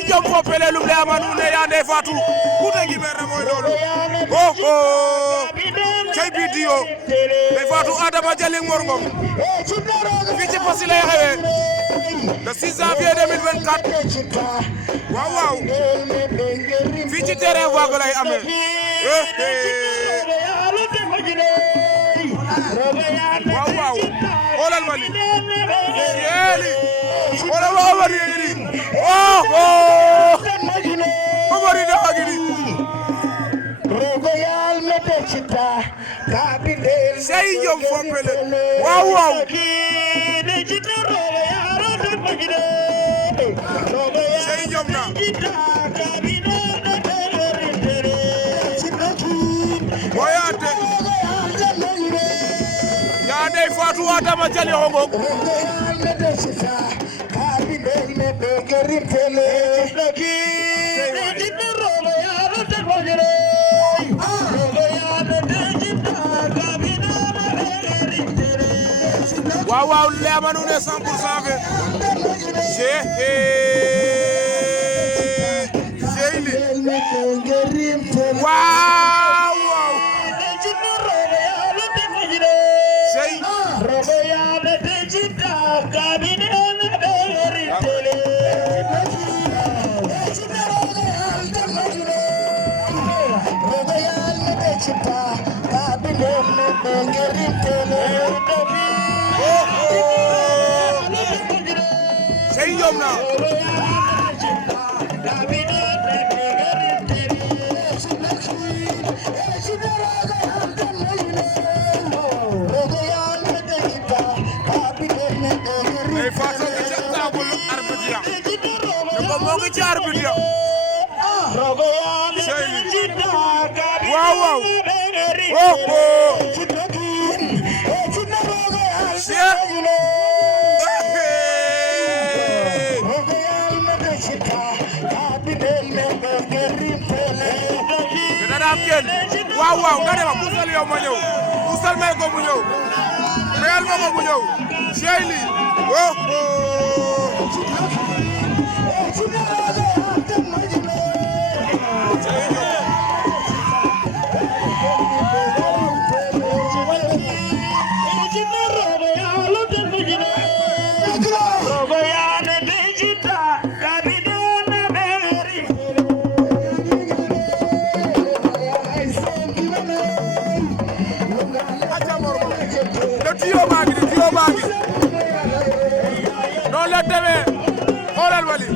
sey jom fo pelelum le amanu ne yande Fatou kute gi mer moy lolu oh oh cey bidio ne Fatou Adama Jaling Mor Ngom fi ci Passy lay xewe le 6 janvier 2024 waaw waaw fi ci terrain vague lay amee waaw waaw xoolal ma li yeeli xoolal ma Omar yi ni oh oh Omar yi dafa gi ni sey jom fo pele waaw waaw sey jom na boyate yaade Fatou Adama Jaling ngok waaw waaw le amanu ne 100% fe Seyli waaw waaw sey sey jom na ay Fatou ngi ci table arbitre ya ko mo ngi ci arbitre ya waaw waaw oh oh waaw waaw nga dem musal yow ma ñëw musal may ko mu ñëw mayal ma ko mu ñëw Seyli oh noonu la demee xoolal ma li